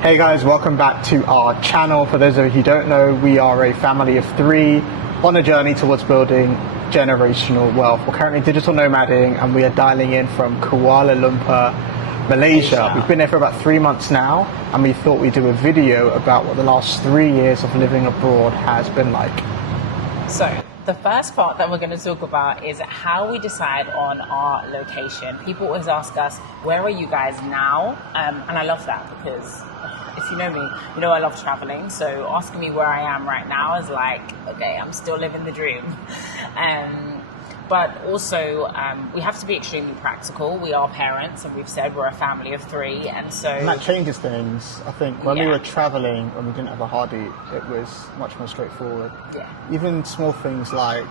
Hey guys, welcome back to our channel. For those of you who don't know, we are a family of three on a journey towards building generational wealth. We're currently digital nomading and we are dialing in from Kuala Lumpur, Malaysia. We've been there for about 3 months now and we thought we'd do a video about what the last 3 years of living abroad has been like. So the first part that we're going to talk about is how we decide on our location. People always ask us, where are you guys now? And I love that because if you know me, you know I love traveling. So asking me where I am right now is like, okay, I'm still living the dream. But also, we have to be extremely practical. We are parents, and we've said we're a family of three, and that changes things. I think when we were traveling, when we didn't have a hardy, it was much more straightforward. Yeah. Even small things like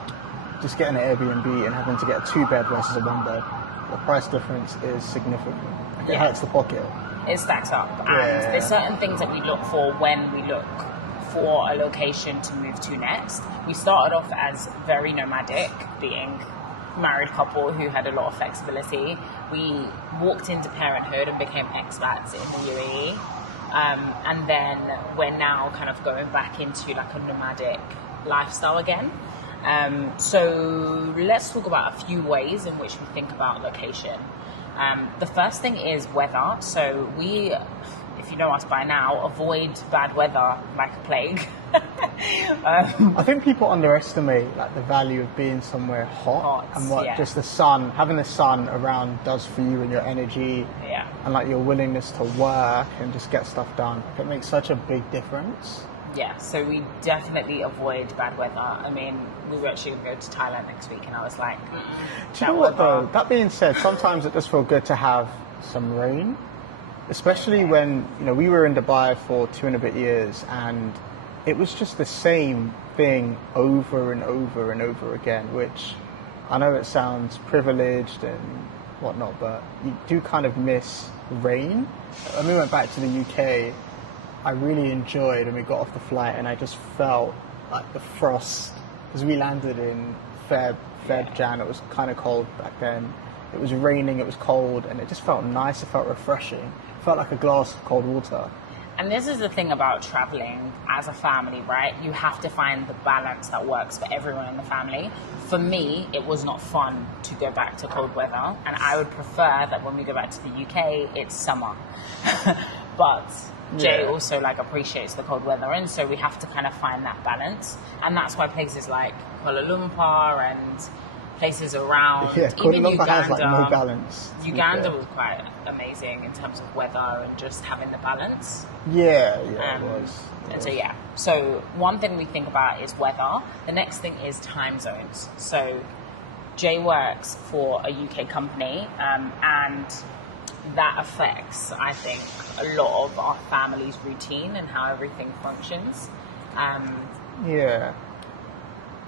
just getting an Airbnb and having to get a 2-bed versus a 1-bed, the price difference is significant. It hurts the pocket. It stacks up, and there's certain things that we look for when we look for a location to move to next. We started off as very nomadic, being a married couple who had a lot of flexibility. We walked into parenthood and became expats in the UAE, and then we're now kind of going back into like a nomadic lifestyle again. So let's talk about a few ways in which we think about location. The first thing is weather. So we, if you know us by now, avoid bad weather like a plague. I think people underestimate like the value of being somewhere hot and what just the sun, having the sun around does for you and your energy and like your willingness to work and just get stuff done. It makes such a big difference. Yeah, so we definitely avoid bad weather. I mean, we were actually going to go to Thailand next week and I was like, do you know what though? That being said, sometimes it does feel good to have some rain, especially when, you know, we were in Dubai for 2 and a bit years and it was just the same thing over and over and over again, which I know it sounds privileged and whatnot, but you do kind of miss rain. When we went back to the UK, I really enjoyed, and we got off the flight and I just felt like the frost, because we landed in Feb, Jan, it was kind of cold back then. It was raining, it was cold, and it just felt nice, it felt refreshing. It felt like a glass of cold water. And this is the thing about traveling as a family, right? You have to find the balance that works for everyone in the family. For me, it was not fun to go back to cold weather, and I would prefer that when we go back to the UK, it's summer. But Jay also like appreciates the cold weather, and so we have to kind of find that balance. And that's why places like Kuala Lumpur and places around, even Lumpur Uganda, has like no balance. Uganda was quite amazing in terms of weather and just having the balance. It was. So one thing we think about is weather. The next thing is time zones. So Jay works for a UK company, and that affects, I think, a lot of our family's routine and how everything functions.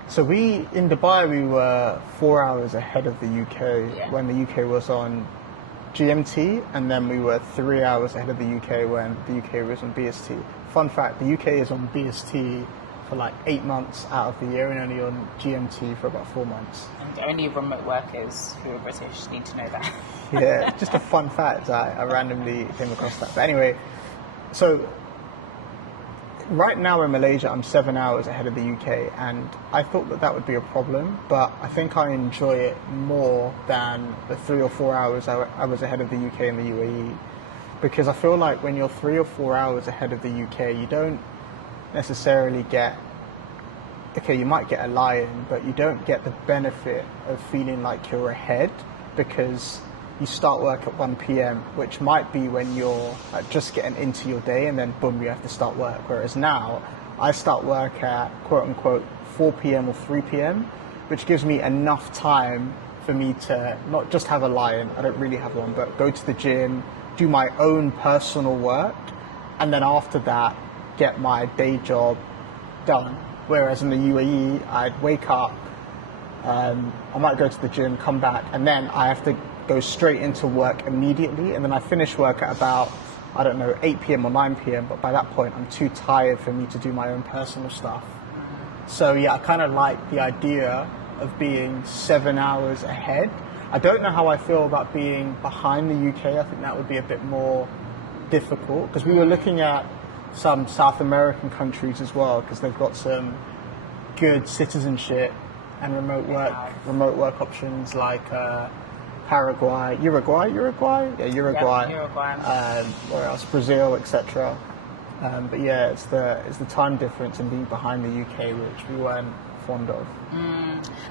So in Dubai, we were 4 hours ahead of the UK when the UK was on GMT, and then we were 3 hours ahead of the UK when the UK was on BST. Fun fact, the UK is on BST for like 8 months out of the year and only on GMT for about 4 months. And only remote workers who are British need to know that. Just a fun fact. I randomly came across that. But anyway, so right now in Malaysia, I'm 7 hours ahead of the UK, and I thought that would be a problem, but I think I enjoy it more than the 3 or 4 hours I was ahead of the UK and the UAE, because I feel like when you're 3 or 4 hours ahead of the UK, you don't necessarily get, you might get a lie-in, but you don't get the benefit of feeling like you're ahead, because you start work at 1 p.m, which might be when you're just getting into your day, and then boom, you have to start work. Whereas now, I start work at quote-unquote 4 p.m. or 3 p.m, which gives me enough time for me to not just have a lie-in, I don't really have one, but go to the gym, do my own personal work, and then after that, get my day job done. Whereas in the UAE, I'd wake up, I might go to the gym, come back, and then I have to go straight into work immediately, and then I finish work at about, 8 p.m. or 9 p.m, but by that point I'm too tired for me to do my own personal stuff. So I kind of like the idea of being 7 hours ahead. I don't know how I feel about being behind the UK. I think that would be a bit more difficult, because we were looking at some South American countries as well, because they've got some good citizenship and remote work options, like Uruguay. Where else? Brazil, etc. But yeah, it's the time difference and being behind the UK, which we weren't fond of.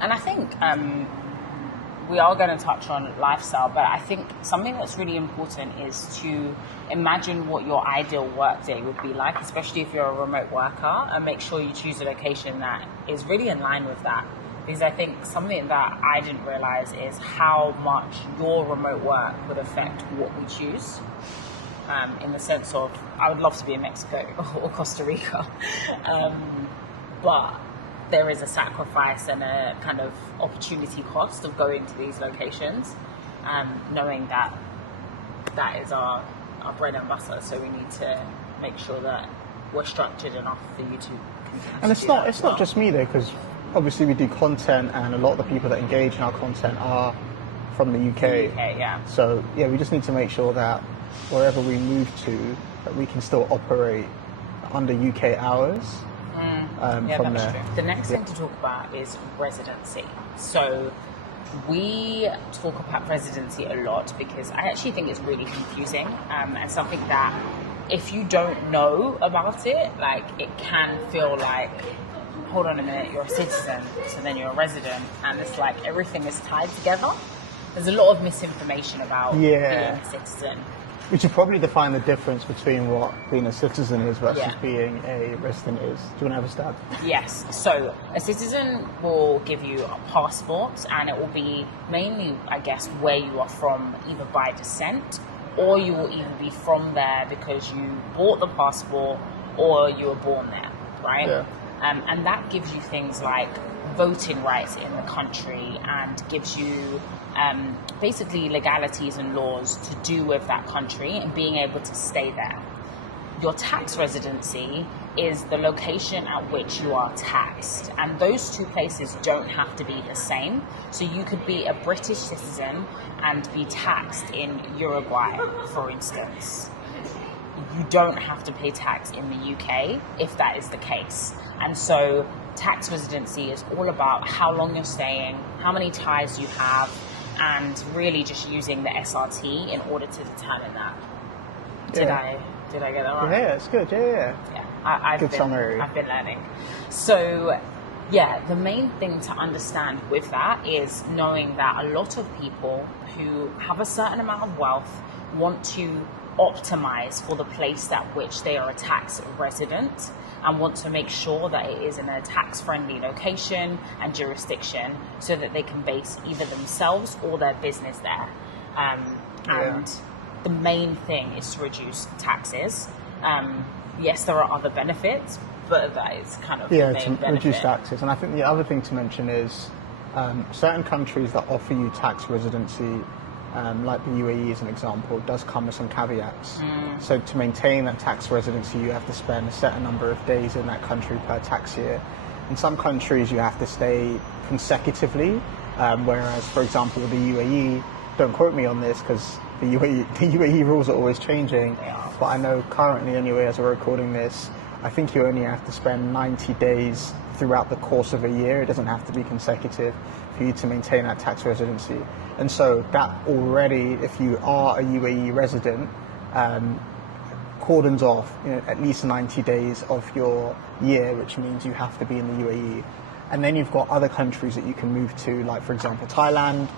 And I think we are going to touch on lifestyle, but I think something that's really important is to imagine what your ideal work day would be like, especially if you're a remote worker, and make sure you choose a location that is really in line with that. Because I think something that I didn't realize is how much your remote work would affect what we choose. In the sense of, I would love to be in Mexico or Costa Rica, but there is a sacrifice and a kind of opportunity cost of going to these locations, knowing that is our bread and butter. So we need to make sure that we're structured enough for you to continue. And it's not just me though, because obviously we do content, and a lot of the people that engage in our content are from the UK. Yeah. So yeah, we just need to make sure that wherever we move to, that we can still operate under UK hours. From there. True. The next thing to talk about is residency. So we talk about residency a lot because I actually think it's really confusing, and something that if you don't know about it, like, it can feel like, hold on a minute, you're a citizen, so then you're a resident, and it's like everything is tied together. There's a lot of misinformation about being a citizen. We should probably define the difference between what being a citizen is versus being a resident is. Do you want to have a stab? Yes. So a citizen will give you a passport, and it will be mainly, I guess, where you are from, either by descent, or you will either be from there because you bought the passport or you were born there, right? Yeah. And that gives you things like voting rights in the country, and gives you basically legalities and laws to do with that country and being able to stay there. Your tax residency is the location at which you are taxed, and those two places don't have to be the same. So you could be a British citizen and be taxed in Uruguay, for instance. You don't have to pay tax in the UK if that is the case. And so tax residency is all about how long you're staying, how many ties you have, and really just using the SRT in order to determine that. Did I get that right? Yeah, it's good. Yeah. Good summary. I've been learning. So, yeah, the main thing to understand with that is knowing that a lot of people who have a certain amount of wealth want to optimize for the place at which they are a tax resident, and want to make sure that it is in a tax-friendly location and jurisdiction so that they can base either themselves or their business there. And the main thing is to reduce taxes. Yes, there are other benefits, but that is kind of the main benefit. Reduce taxes. And I think the other thing to mention is certain countries that offer you tax residency, like the UAE as an example, does come with some caveats. So to maintain that tax residency, you have to spend a certain number of days in that country per tax year. In some countries, you have to stay consecutively, whereas, for example, with the UAE, don't quote me on this because the UAE rules are always changing, but I know currently, anyway, as we're recording this, I think you only have to spend 90 days throughout the course of a year. It doesn't have to be consecutive for you to maintain that tax residency. And so that already, if you are a UAE resident, cordons off at least 90 days of your year, which means you have to be in the UAE. And then you've got other countries that you can move to, like, for example, Thailand,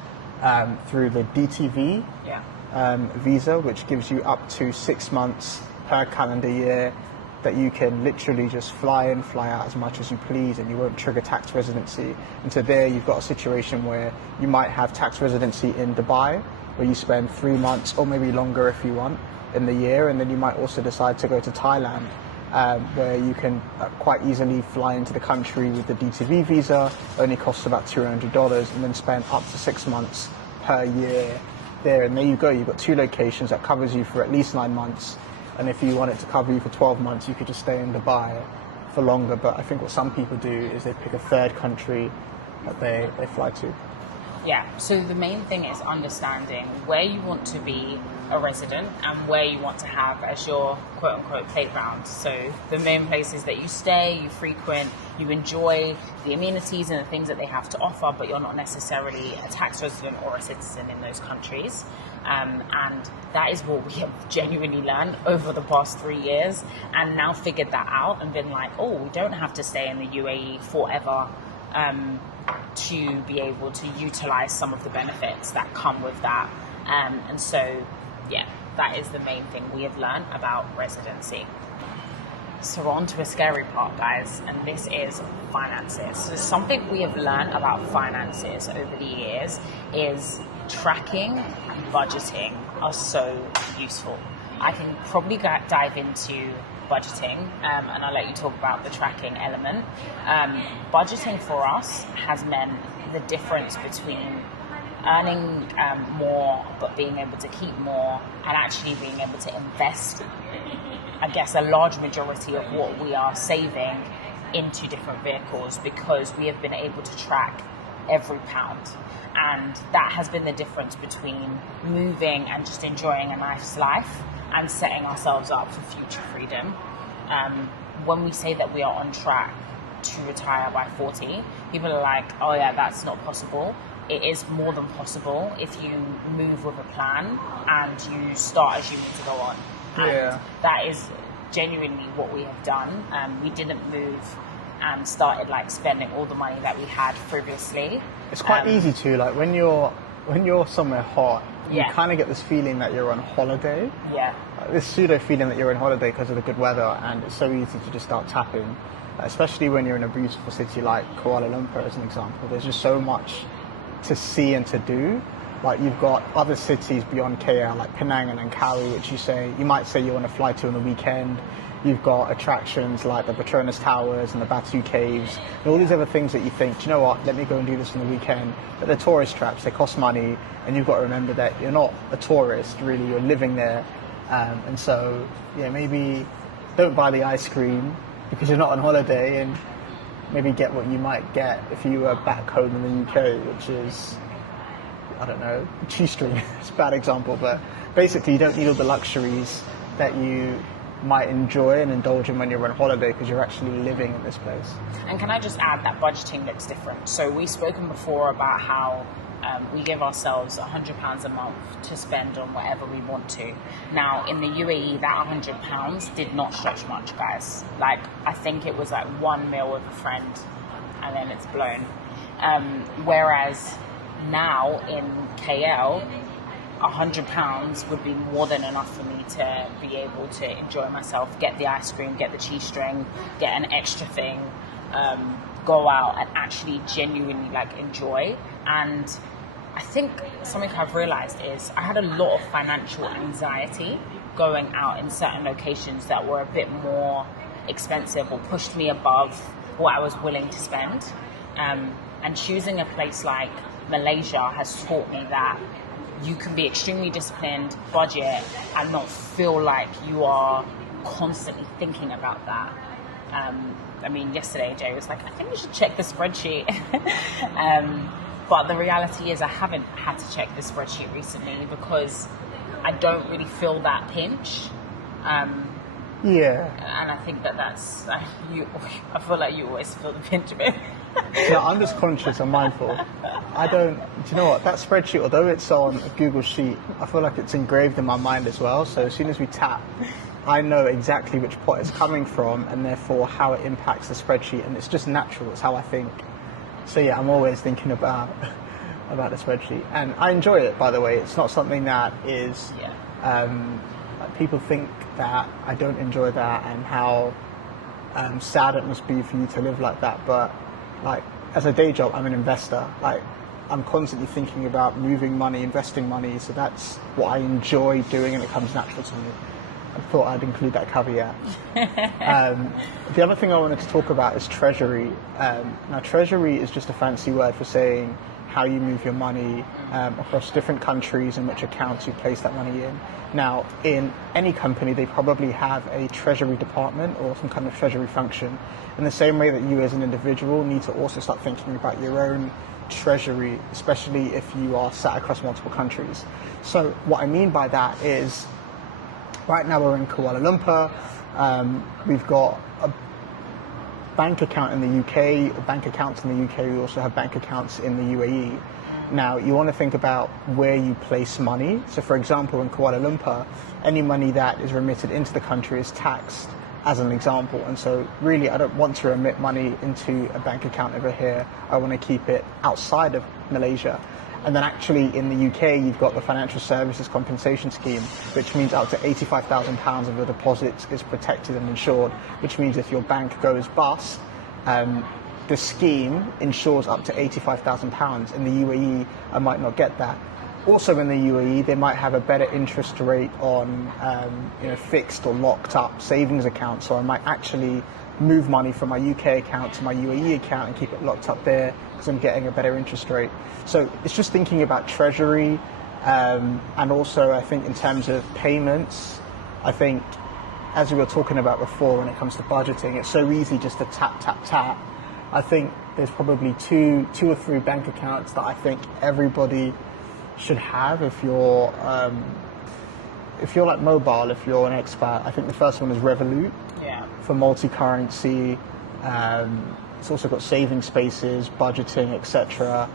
through the DTV visa, which gives you up to 6 months per calendar year that you can literally just fly in, fly out as much as you please, and you won't trigger tax residency. And so there you've got a situation where you might have tax residency in Dubai, where you spend 3 months or maybe longer if you want in the year, and then you might also decide to go to Thailand, where you can quite easily fly into the country with the DTV visa, only costs about $200, and then spend up to 6 months per year there. And there you go, you've got 2 locations that covers you for at least 9 months. And if you want it to cover you for 12 months, you could just stay in Dubai for longer. But I think what some people do is they pick a third country that they fly to. Yeah, so the main thing is understanding where you want to be a resident and where you want to have as your quote-unquote playground. So the main places that you stay, you frequent, you enjoy the amenities and the things that they have to offer, but you're not necessarily a tax resident or a citizen in those countries. And that is what we have genuinely learned over the past 3 years, and now figured that out and been like, oh, we don't have to stay in the UAE forever to be able to utilize some of the benefits that come with that. And so, yeah, that is the main thing we have learned about residency. So on to a scary part, guys, and this is finances. So something we have learned about finances over the years is tracking and budgeting are so useful. I can probably dive into budgeting, and I'll let you talk about the tracking element. Budgeting for us has meant the difference between earning more but being able to keep more, and actually being able to invest, I guess, a large majority of what we are saving into different vehicles, because we have been able to track every pound. And that has been the difference between moving and just enjoying a nice life and setting ourselves up for future freedom. When we say that we are on track to retire by 40, people are like, oh yeah, that's not possible. It is more than possible if you move with a plan and you start as you need to go on. And that is genuinely what we have done. We didn't move and started like spending all the money that we had previously. It's quite easy to, like, when you're somewhere hot, you kind of get this feeling that you're on holiday. Yeah. This pseudo feeling that you're on holiday because of the good weather, and it's so easy to just start tapping, especially when you're in a beautiful city like Kuala Lumpur as an example. There's just so much to see and to do. Like, you've got other cities beyond KL like Penang and Langkawi, which you might say you want to fly to on the weekend. You've got attractions like the Petronas Towers and the Batu Caves and all these other things that you think, do you know what, let me go and do this on the weekend. But they're tourist traps, they cost money, and you've got to remember that you're not a tourist, really, you're living there. And so, yeah, maybe don't buy the ice cream because you're not on holiday, and maybe get what you might get if you were back home in the UK, which is, I don't know, cheese string. It's a bad example, but basically you don't need all the luxuries that you might enjoy and indulge in when you're on holiday, because you're actually living in this place. And can I just add that budgeting looks different? So we've spoken before about how we give ourselves £100 a month to spend on whatever we want to. Now, in the UAE, that £100 did not stretch much, guys. Like, I think it was like one meal with a friend, and then it's blown. Whereas now in KL, £100 would be more than enough for me to be able to enjoy myself, get the ice cream, get the cheese string, get an extra thing, go out and actually genuinely like enjoy. And I think something I've realized is I had a lot of financial anxiety going out in certain locations that were a bit more expensive or pushed me above what I was willing to spend. And choosing a place like Malaysia has taught me that you can be extremely disciplined, budget, and not feel like you are constantly thinking about that. I mean, yesterday Jay was like, I think we should check the spreadsheet. But the reality is I haven't had to check the spreadsheet recently because I don't really feel that pinch. And I think that's, I feel like you always feel the pinch of it. No, I'm just conscious, I'm mindful. Do you know what, that spreadsheet, although it's on a Google Sheet, I feel like it's engraved in my mind as well. So as soon as we tap, I know exactly which pot it's coming from, and therefore how it impacts the spreadsheet, and it's just natural, it's how I think. So yeah, I'm always thinking about the spreadsheet, and I enjoy it, by the way. It's not something that is, like, people think that I don't enjoy that and how sad it must be for you to live like that, but like, as a day job, I'm an investor. Like, I'm constantly thinking about moving money, investing money, so that's what I enjoy doing, and it comes natural to me. I thought I'd include that caveat. The other thing I wanted to talk about is treasury. Now, treasury is just a fancy word for saying how you move your money across different countries and which accounts you place that money in. Now, in any company, they probably have a treasury department or some kind of treasury function. In the same way that you as an individual need to also start thinking about your own treasury, especially if you are sat across multiple countries. So what I mean by that is, right now we're in Kuala Lumpur. We've got a bank account in the UK, bank accounts in the UK. We also have bank accounts in the UAE. Now, you want to think about where you place money. So, for example, in Kuala Lumpur, any money that is remitted into the country is taxed, as an example. And so, really, I don't want to remit money into a bank account over here. I want to keep it outside of Malaysia. And then actually in the UK, you've got the Financial Services Compensation Scheme, which means up to £85,000 of your deposits is protected and insured, which means if your bank goes bust, the scheme insures up to £85,000. In the UAE, I might not get that. Also in the UAE, they might have a better interest rate on fixed or locked up savings accounts, so I might actually move money from my UK account to my UAE account and keep it locked up there because I'm getting a better interest rate. So it's just thinking about treasury, and also I think in terms of payments, I think as we were talking about before when it comes to budgeting, it's so easy just to tap, tap, tap. I think there's probably two or three bank accounts that I think everybody should have if you're like mobile, if you're an expat. I think the first one is Revolut. Yeah. For multi-currency. It's also got saving spaces, budgeting, etc.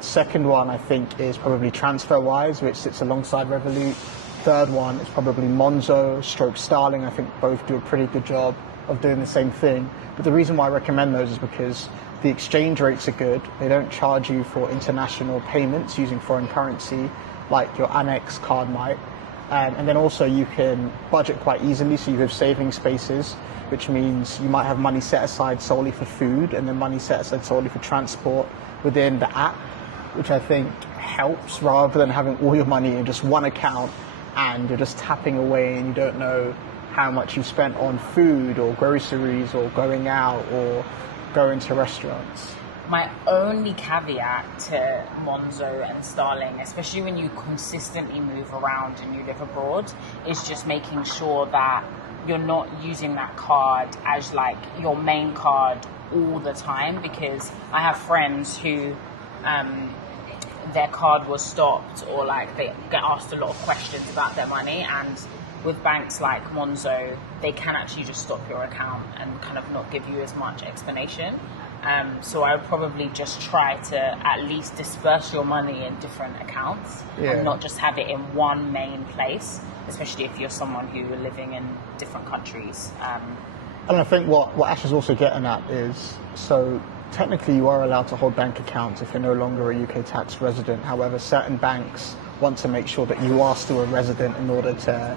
Second one, I think, is probably TransferWise, which sits alongside Revolut. Third one is probably Monzo, stroke Starling. I think both do a pretty good job of doing the same thing. But the reason why I recommend those is because the exchange rates are good. They don't charge you for international payments using foreign currency like your Amex card might. And then also you can budget quite easily, so you have saving spaces, which means you might have money set aside solely for food and then money set aside solely for transport within the app, which I think helps rather than having all your money in just one account and you're just tapping away and you don't know how much you've spent on food or groceries or going out or going to restaurants. My only caveat to Monzo and Starling, especially when you consistently move around and you live abroad, is just making sure that you're not using that card as like your main card all the time, because I have friends who their card was stopped or like they get asked a lot of questions about their money, and with banks like Monzo, they can actually just stop your account and kind of not give you as much explanation. So I would probably just try to at least disperse your money in different accounts and not just have it in one main place, especially if you're someone who are living in different countries. And I think what Ash is also getting at is, so technically you are allowed to hold bank accounts if you're no longer a UK tax resident. However, certain banks want to make sure that you are still a resident in order to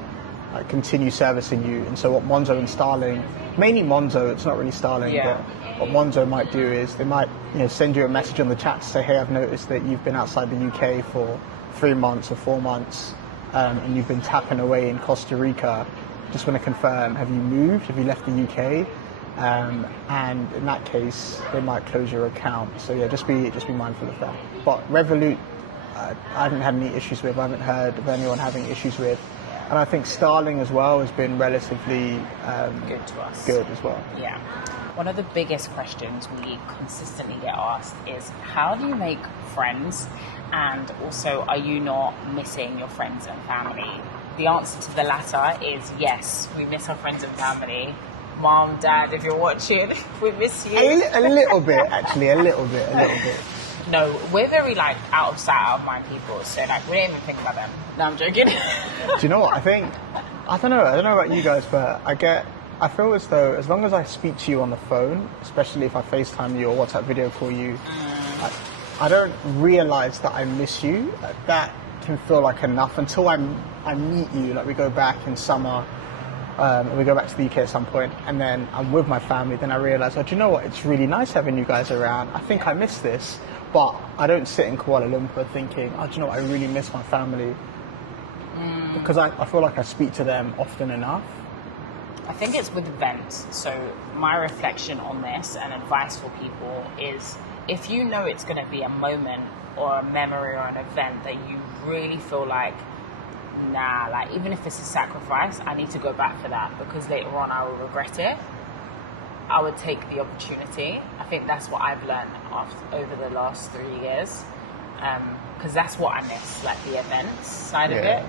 continue servicing you. And so what Monzo and Starling, mainly Monzo, it's not really Starling, but what Monzo might do is they might send you a message on the chat to say, hey, I've noticed that you've been outside the UK for 3 months or 4 months and you've been tapping away in Costa Rica. Just want to confirm, have you moved? Have you left the UK? And in that case, they might close your account. So yeah, just be mindful of that. But Revolut, I haven't had any issues with. I haven't heard of anyone having issues with. And I think Starling as well has been relatively good to us. Good as well. Yeah. One of the biggest questions we consistently get asked is, how do you make friends? And also, are you not missing your friends and family? The answer to the latter is yes, we miss our friends and family. Mom, Dad, if you're watching, we miss you. A little bit, actually, a little bit. No, we're very out of sight, out of mind people, so we don't even think about them. No, I'm joking. Do you know what? I don't know about you guys, but I feel as though as long as I speak to you on the phone, especially if I FaceTime you or WhatsApp video call you, I don't realise that I miss you. That can feel like enough until I meet you. Like we go back in summer, we go back to the UK at some point, and then I'm with my family. Then I realise, do you know what? It's really nice having you guys around. I think I miss this, but I don't sit in Kuala Lumpur thinking, do you know what? I really miss my family, because I feel like I speak to them often enough. I think it's with events. So my reflection on this and advice for people is, if you know it's going to be a moment or a memory or an event that you really feel like, even if it's a sacrifice, I need to go back for that because later on I will regret it. I would take the opportunity. I think that's what I've learned over the last 3 years, because that's what I miss, like the events side of it.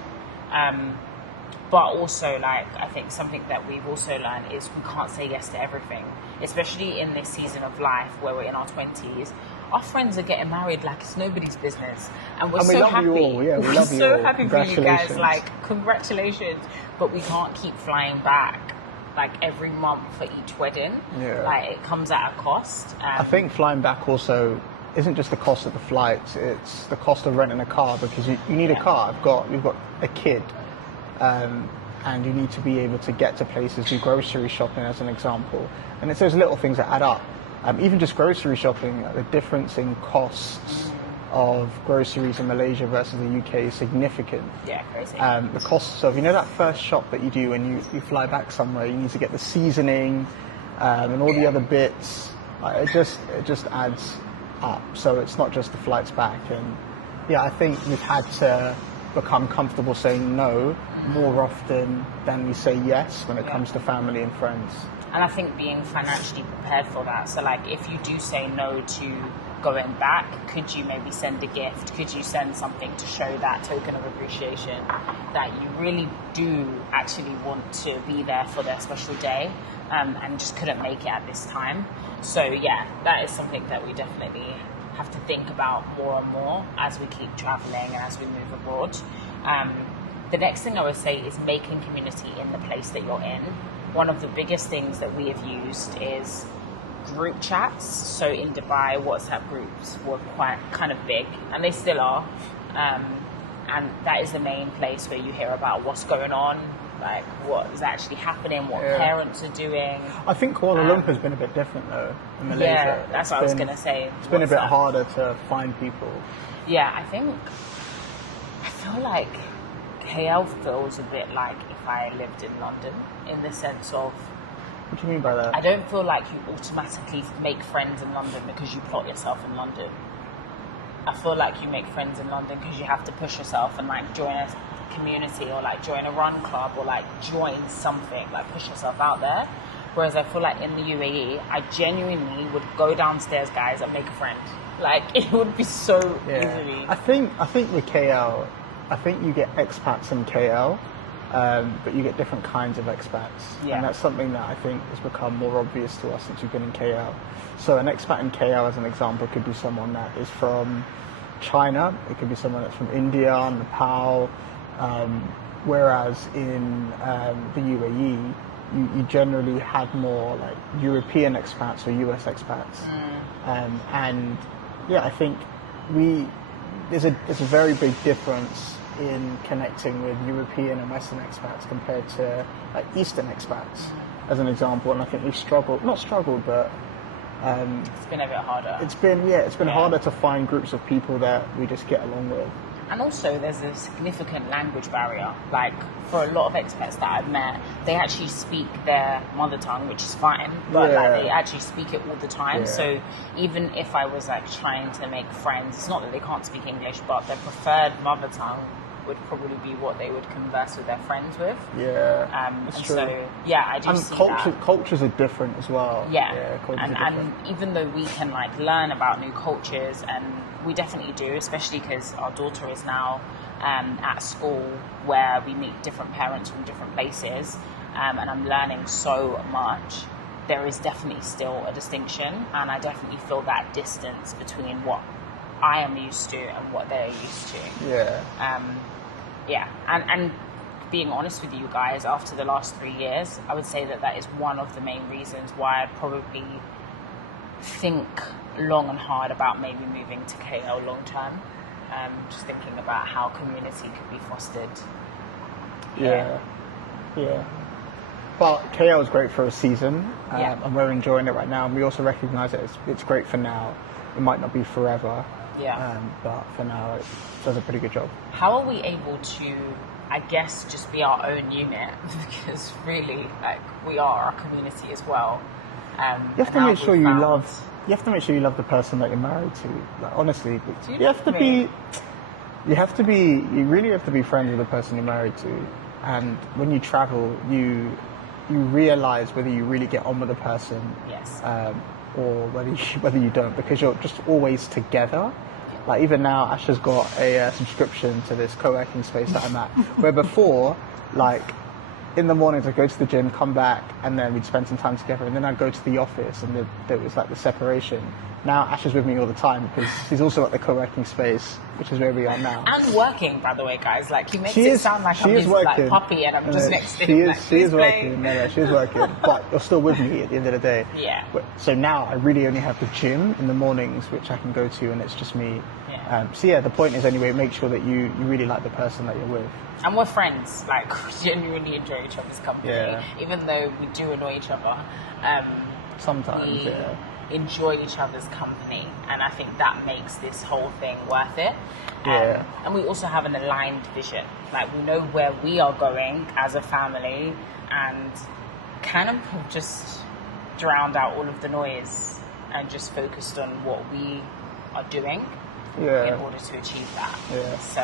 But also, like, I think something that we've also learned is we can't say yes to everything, especially in this season of life where we're in our 20s. Our friends are getting married like it's nobody's business, and we're so happy. You all. Yeah, we're so happy for you guys. Like, congratulations! But we can't keep flying back like every month for each wedding. Yeah. Like, it comes at a cost. I think flying back also isn't just the cost of the flights; it's the cost of renting a car, because you need a car. You've got a kid. And you need to be able to get to places, do grocery shopping as an example. And it's those little things that add up. Even just grocery shopping, the difference in costs of groceries in Malaysia versus the UK is significant. Yeah, crazy. The costs of, that first shop that you do when you fly back somewhere, you need to get the seasoning and all the other bits. It just adds up. So it's not just the flights back. And I think we've had to become comfortable saying no more often than we say yes when it comes to family and friends. And I think being financially prepared for that. So, like, if you do say no to going back, could you maybe send a gift? Could you send something to show that token of appreciation that you really do actually want to be there for their special day, and just couldn't make it at this time? So yeah, that is something that we definitely have to think about more and more as we keep traveling and as we move abroad. The next thing I would say is making community in the place that you're in. One of the biggest things that we have used is group chats. So in Dubai, WhatsApp groups were kind of big, and they still are. And that is the main place where you hear about what's going on, like what is actually happening, what parents are doing. I think Kuala Lumpur's been a bit different though in Malaysia. Yeah, that's what I was going to say. It's been a bit harder to find people. Yeah, I feel like KL feels a bit like if I lived in London, in the sense of... What do you mean by that? I don't feel like you automatically make friends in London because you plot yourself in London. I feel like you make friends in London because you have to push yourself and like join a community, or like join a run club, or like join something, like push yourself out there. Whereas I feel like in the UAE, I genuinely would go downstairs, guys, and make a friend. Like, it would be so easily. I think with KL, I think you get expats in KL, but you get different kinds of expats. Yeah. And that's something that I think has become more obvious to us since we've been in KL. So an expat in KL, as an example, could be someone that is from China. It could be someone that's from India, Nepal. Whereas in the UAE, you generally had more like European expats or US expats. And I think there's a very big difference in connecting with European and Western expats compared to like Eastern expats, as an example. And I think we've not struggled, but it's been a bit harder. It's been harder to find groups of people that we just get along with. And also, there's a significant language barrier. Like, for a lot of expats that I've met, they actually speak their mother tongue, which is fine, but like, they actually speak it all the time. Yeah. So even if I was like trying to make friends, it's not that they can't speak English, but their preferred mother tongue would probably be what they would converse with their friends with. Yeah, that's true. So, I do see that. Cultures are different as well. And even though we can like learn about new cultures, and we definitely do, especially because our daughter is now at school where we meet different parents from different places, and I'm learning so much. There is definitely still a distinction, and I definitely feel that distance between what I am used to and what they're used to. And being honest with you guys, after the last 3 years, I would say that is one of the main reasons why I probably think long and hard about maybe moving to KL long term. Just thinking about how community could be fostered. Yeah. But KL is great for a season, and we're enjoying it right now. And we also recognise that it's great for now. It might not be forever. But for now, it does a pretty good job. How are we able to, I guess, just be our own unit? Because really, like, we are our community as well. You have to make sure you love. You have to make sure you love the person that you're married to. Like, honestly, you have to be. You really have to be friends with the person you're married to. And when you travel, you you realize whether you really get on with the person, Yes. or whether you don't, because you're just always together. Like even now, Ash has got a subscription to this co-working space that I'm at, where before, like in the mornings I'd go to the gym, come back, and then we'd spend some time together, and then I'd go to the office, and there was like the separation. Now Ash is with me all the time because he's also at the co-working space, which is where we are now. And working, by the way, guys. Like, he makes it sound like I'm his like, puppy and I'm just next to him. She is working. No, she is working. But you're still with me at the end of the day. Yeah. So now I really only have the gym in the mornings, which I can go to, and it's just me. Yeah. So yeah, the point is anyway, make sure that you really like the person that you're with. And we're friends. Like, we genuinely enjoy each other's company. Yeah. Even though we do annoy each other. Sometimes, yeah. Enjoy each other's company, and I think that makes this whole thing worth it. Yeah. And we also have an aligned vision. Like, we know where we are going as a family, and kind of have just drowned out all of the noise and just focused on what we are doing in order to achieve that. Yeah. So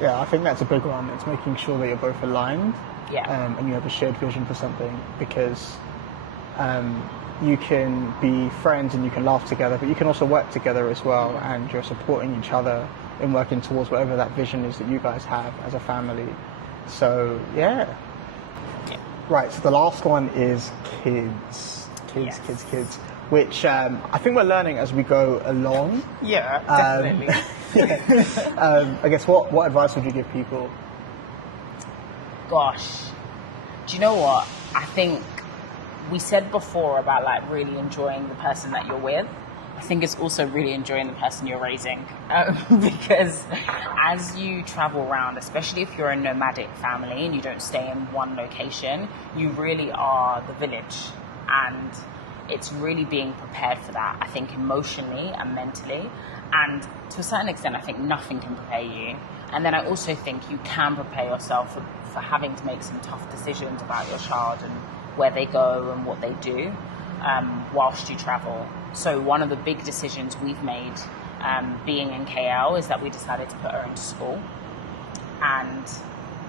yeah, I think that's a big one. It's making sure that you're both aligned. Yeah. And you have a shared vision for something, because you can be friends and you can laugh together, but you can also work together as well, and you're supporting each other in working towards whatever that vision is that you guys have as a family. So yeah. Right, so the last one is kids, Yes. kids, which I think we're learning as we go along. Yeah, definitely. I guess what advice would you give people? Gosh, do you know what? I think we said before about like really enjoying the person that you're with. I think it's also really enjoying the person you're raising, because as you travel around, especially if you're a nomadic family and you don't stay in one location, you really are the village, and it's really being prepared for that, I think, emotionally and mentally. And to a certain extent, I think nothing can prepare you. And then I also think you can prepare yourself for having to make some tough decisions about your child and where they go and what they do whilst you travel. So one of the big decisions we've made being in KL is that we decided to put her into school. And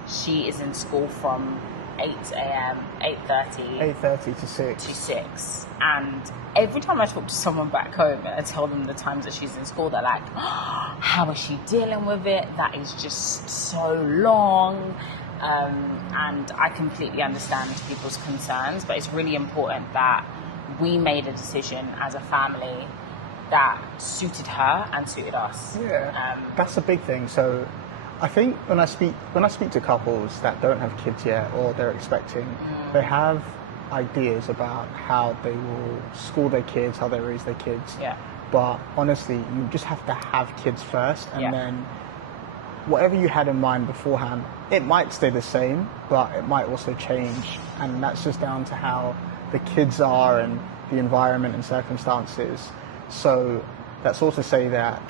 she is in school from 8 a.m., 8:30 to 6. to 6. And every time I talk to someone back home and I tell them the times that she's in school, they're like, oh, how is she dealing with it? That is just so long. And I completely understand people's concerns, but it's really important that we made a decision as a family that suited her and suited us. Yeah, that's a big thing. So I think when I speak to couples that don't have kids yet or they're expecting, they have ideas about how they will school their kids, how they raise their kids. Yeah. But honestly, you just have to have kids first, and then whatever you had in mind beforehand, it might stay the same, but it might also change, and that's just down to how the kids are and the environment and circumstances. So that's all to say that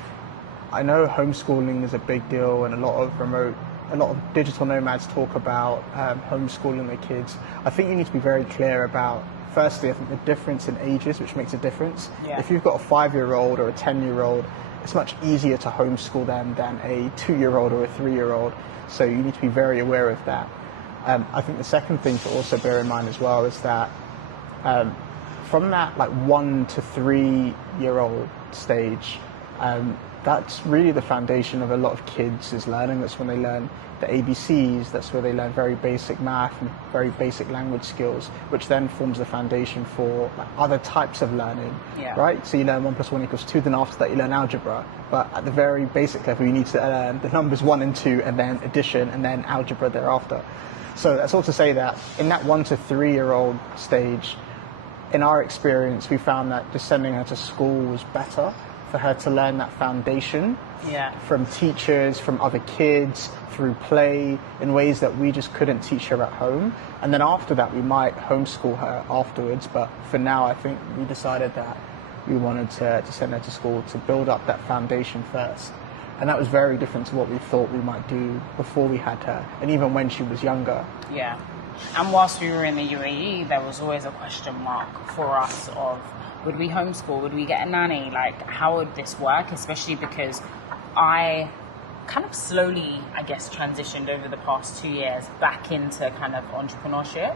I know homeschooling is a big deal, and a lot of digital nomads talk about homeschooling their kids. I think you need to be very clear about, firstly, I think the difference in ages, which makes a difference. Yeah. If you've got a 5-year-old or a 10-year-old, it's much easier to homeschool them than a 2-year-old or a 3-year-old. So you need to be very aware of that. I think the second thing to also bear in mind as well is that from that like 1 to 3-year-old stage, that's really the foundation of a lot of kids is learning. That's when they learn the ABCs, that's where they learn very basic math and very basic language skills, which then forms the foundation for like, other types of learning, right? So you learn 1 + 1 = 2, then after that you learn algebra. But at the very basic level, you need to learn the numbers 1 and 2, and then addition, and then algebra thereafter. So that's all to say that in that 1 to 3-year-old stage, in our experience, we found that just sending her to school was better for her to learn that foundation from teachers, from other kids, through play, in ways that we just couldn't teach her at home. And then after that, we might homeschool her afterwards. But for now, I think we decided that we wanted to send her to school to build up that foundation first. And that was very different to what we thought we might do before we had her, and even when she was younger. Yeah. And whilst we were in the UAE, there was always a question mark for us of, would we homeschool? Would we get a nanny? Like, how would this work? Especially because I kind of slowly, I guess, transitioned over the past 2 years back into kind of entrepreneurship.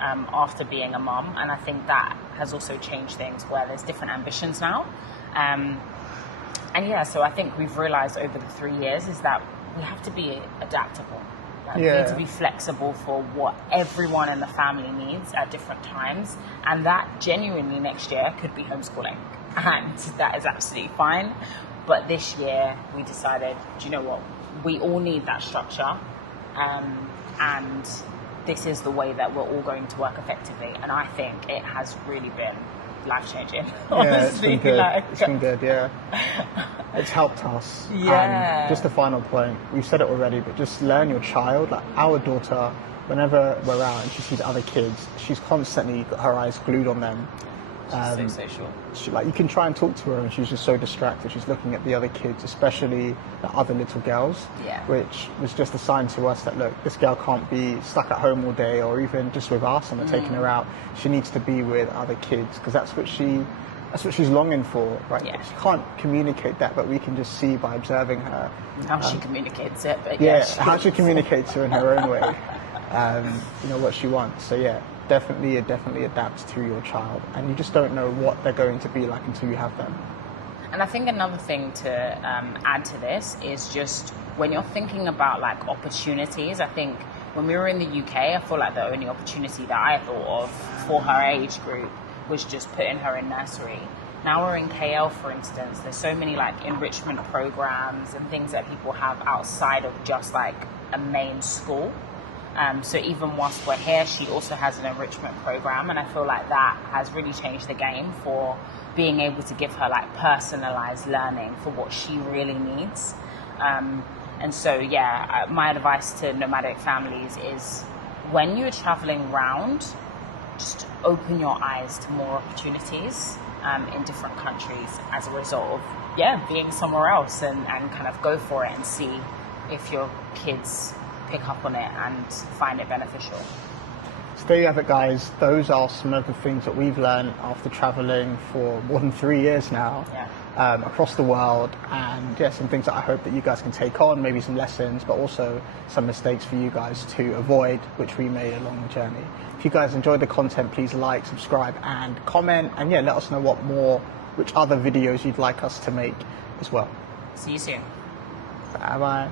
after being a mum, and I think that has also changed things where there's different ambitions now. And yeah, so I think we've realised over the 3 years is that we have to be adaptable. Like, we need to be flexible for what everyone in the family needs at different times, and that genuinely next year could be homeschooling, and that is absolutely fine. But this year we decided, do you know what? We all need that structure, and this is the way that we're all going to work effectively. And I think it has really been life-changing. Yeah, it's been good. It's been good, yeah. It's helped us. Yeah. And just a final point, we've said it already, but just learn your child. Like our daughter, whenever we're out and she sees other kids, she's constantly got her eyes glued on them. She's so social. Like you can try and talk to her and she's just so distracted. She's looking at the other kids, especially the other little girls, which was just a sign to us that, look, this girl can't be stuck at home all day or even just with us and we're taking her out. She needs to be with other kids because that's what she's longing for, right? Yeah. She can't communicate that, but we can just see by observing her. How she communicates it. But how she communicates it in her own way, what she wants. So yeah. Definitely adapt to your child, and you just don't know what they're going to be like until you have them. And I think another thing to add to this is just when you're thinking about like opportunities. I think when we were in the UK, I feel like the only opportunity that I thought of for her age group was just putting her in nursery. Now we're in KL, for instance. There's so many like enrichment programs and things that people have outside of just like a main school. So even whilst we're here, she also has an enrichment program, and I feel like that has really changed the game for being able to give her like personalized learning for what she really needs. And so, my advice to nomadic families is when you're traveling around, just open your eyes to more opportunities in different countries as a result of being somewhere else, and kind of go for it and see if your kids pick up on it and find it beneficial. So there you have it, guys. Those are some of the things that we've learned after traveling for more than 3 years now across the world, and some things that I hope that you guys can take on, maybe some lessons, but also some mistakes for you guys to avoid, which we made along the journey. If you guys enjoyed the content, please like, subscribe and comment, and let us know which other videos you'd like us to make as well. See you soon. Bye bye.